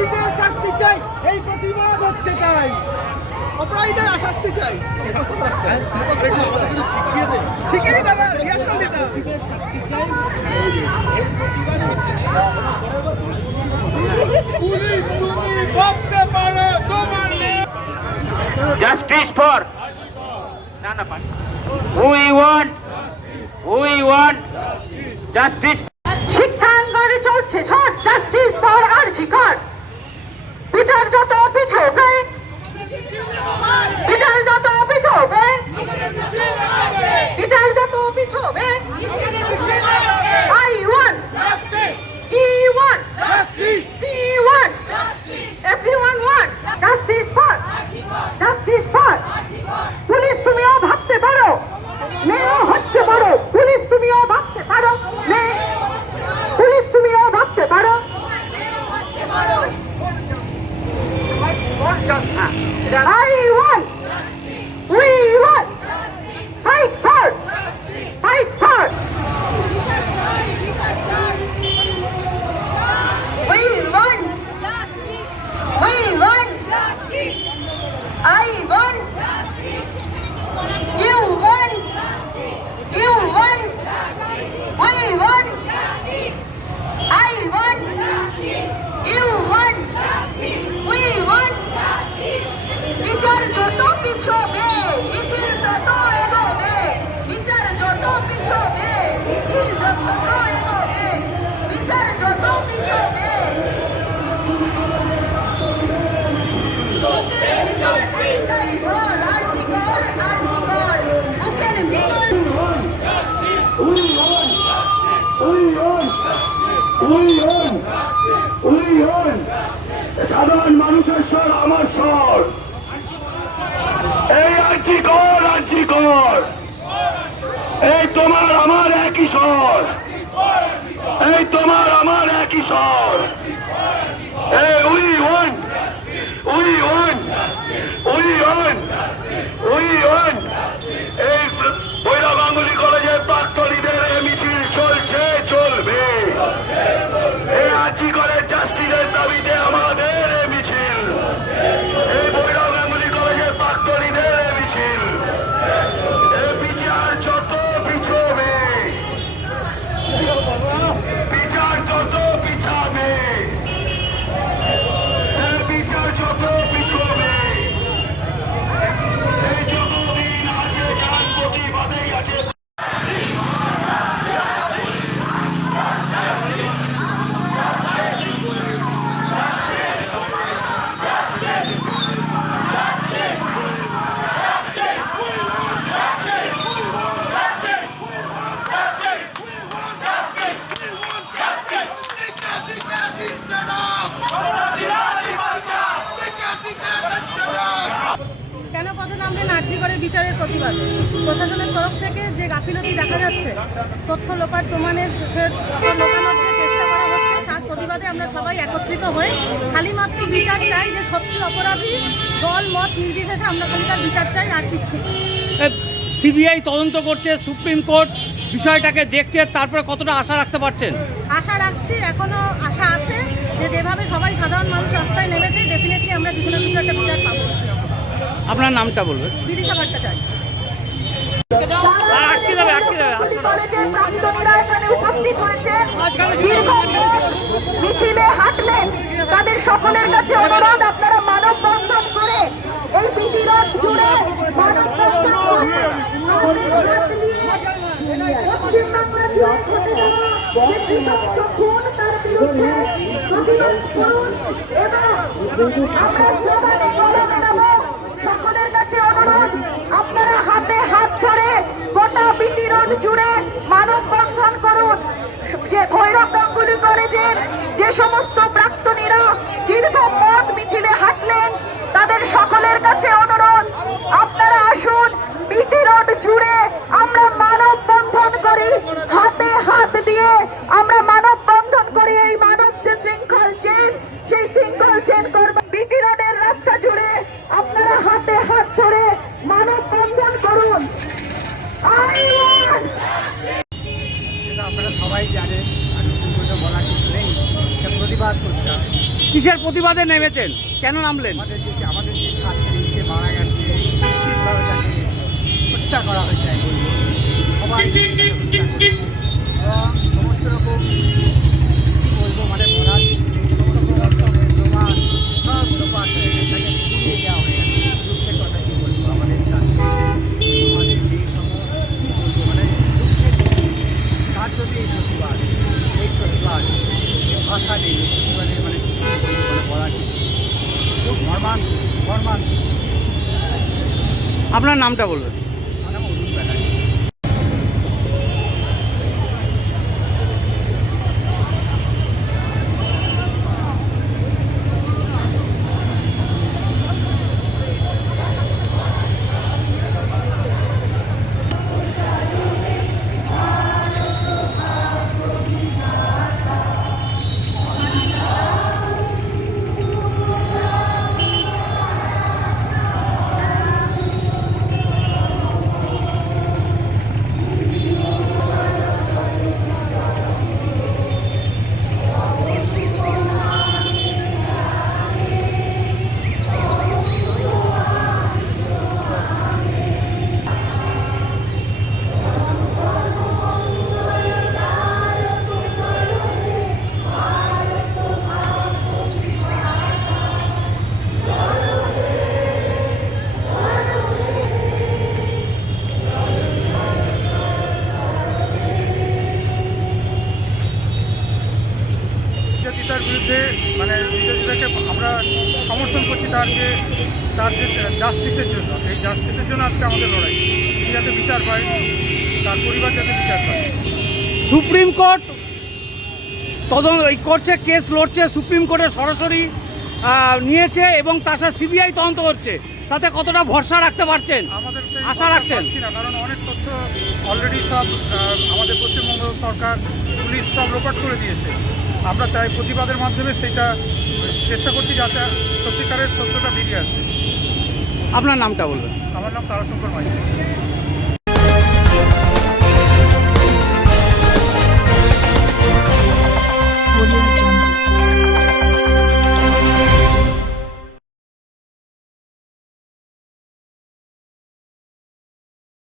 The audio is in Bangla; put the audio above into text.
সন্ত্রাসীদের শাস্তি চাই এই প্রতিবাদ হচ্ছে তাই অপরাধীদের শাস্তি চাই। শিখিয়ে দেবে শাস্তি চাই এই প্রতিবাদ হচ্ছে justice for we want we want. Justice শিক্ষাঙ্গনে চলছে ঝড় জাস্টিস ফর আরজিকর বিচার যত পিছবে বিচার যত পিছবে বিচার যত পিছবে I one E one C one everyone one justice for justice for police তুমিও ভাবতে পারো মেয়েও হচ্ছে বড় পুলিশ তুমিও ভাবতে পারো মেয়ে পুলিশ তুমিও ভাবতে পারো I want. We want. Fight for. Fight for. We want. We want. I want. You want. You want. We want. I want. You want. We want. বিচার যত পিছবে মিছিল তত এগোবে বিচার যত পিছবে মিছিল যত এগোবে বিচার যত পিছবে এটাই ঘর আরজি ঘর আরজি ঘর বুকের ভিতর সাধারণ মানুষের স্বর আমার স্বর এই রাজ্যি কর রাজ্যি কর। এই তোমার, আমার একই স্বর এই তোমার, আমার একই স্বর তরফ থেকে যে গাফিলতি দেখা যাচ্ছে তথ্য লোপার প্রমাণের লোকানোর যে চেষ্টা করা হচ্ছে তার প্রতিবাদে আমরা সবাই একত্রিত হয়ে খালি মাত্র বিচার চাই যে সত্যি অপরাধী দল মত নির্বিশেষে আমরা খালি তার বিচার চাই আর কিচ্ছু সিবিআই তদন্ত করছে সুপ্রিম কোর্ট বিষয়টাকে দেখছে তারপরে কতটা আশা রাখতে পারছেন? আশা রাখছি এখনও আশা আছে যে যেভাবে সবাই সাধারণ মানুষ রাস্তায় নেমেছে ডেফিনেটলি আমরা কিছু না কিছু একটা বিচার পাবো। আপনার নামটা বলবেন? বিদিশা ভট্টাচার্য। আটকে যাবে আটকে যাবে আসো না। কলেজের প্রাক্তনীরা এখানে উপস্থিত হয়েছে। দীর্ঘদিন মিছিলে হাঁটলেন তাদের সকলের কাছে অনুরোধ আপনারা মানব বন্ধন করে এই বিধিরোধ জুড়ে মানব বন্ধন করে আমাদের হাত নিয়ে পশ্চিমবাংলা জুড়ে ঘটে যাওয়া যে বিভক্ত খুন তার বিরুদ্ধে প্রতিবাদ করুন এবং আমরা সবাই জুড়ে মানব বন্ধন করুন। যে ভৈরব গাঙ্গুলি কলেজের যে সমস্ত প্রাক্তনীরা দীর্ঘ মত মিছিলে হাঁটলেন তাদের সকলের কাছে অনুরোধ আপনারা আসুন বিটি রোড জুড়ে আমরা মানব বন্ধন করি হাতে হাত দিয়ে আমরা মানব বন্ধন করি এই মানব যে শৃঙ্খল চেন সেই শৃঙ্খল চেন করব বিটি রোডের রাস্তা জুড়ে আপনারা হাতে হাত ধরে মানব বন্ধন করুন I want এটা আপনারা সবাই জানেন আর নতুন করে বলার কিছু নেই এটা প্রতিবাদ করতে হবে কিসের প্রতিবাদে নেমেছেন? কেন নামলেন? আমাদের যে আমাদের যে ছাত্রী মারা গেছে হত্যা করা হয়েছে। সবাই মিলে তাকে হত্যা করেছে এবং সমস্ত রকম কী বলব মানে বলার সমস্ত রকম প্রমাণ সবগুলো পাশ হয়ে গেছে তাকে ফিরিয়ে দেওয়া হয়ে গেছে দুঃখের কথা কী বলব আমাদের ছাত্রী আমাদের যে সমস্ত কী বলব মানে দুঃখের তার যদি এই প্রতিবাদ এই প্রতিবাদ ভাষা নেই এই প্রতিবাদের মানে কী বলব মানে বলার কিছু নেই। খুব মর্মান মর্মান আপনার নামটা বলবেন নির্যাতিতার বিরুদ্ধে মানে নির্যাতিতাকে আমরা সমর্থন করছি তার যে তার যে জাস্টিসের জন্য। এই জাস্টিসের জন্য আজকে আমাদের লড়াই। তিনি যাতে বিচার পায় তার পরিবার যাতে বিচার পায়। সুপ্রিম কোর্ট তদন্ত এই করছে কেস লড়ছে সুপ্রিম কোর্টে সরাসরি নিয়েছে এবং তার সাথে সিবিআই তদন্ত করছে। তাতে কতটা ভরসা রাখতে পারছেন? আমাদের আশা রাখছেন? না কারণ অনেক তথ্য অলরেডি সব আমাদের পশ্চিমবঙ্গ সরকার পুলিশ সব লোপাট করে দিয়েছে। আমরা চাই প্রতিবাদের মাধ্যমে সেটা চেষ্টা করছি যাতে সত্যিকারের সত্যটা বেরিয়ে আসে। আপনার নামটা বলবেন। আমার নাম তারাশঙ্কর মাঝি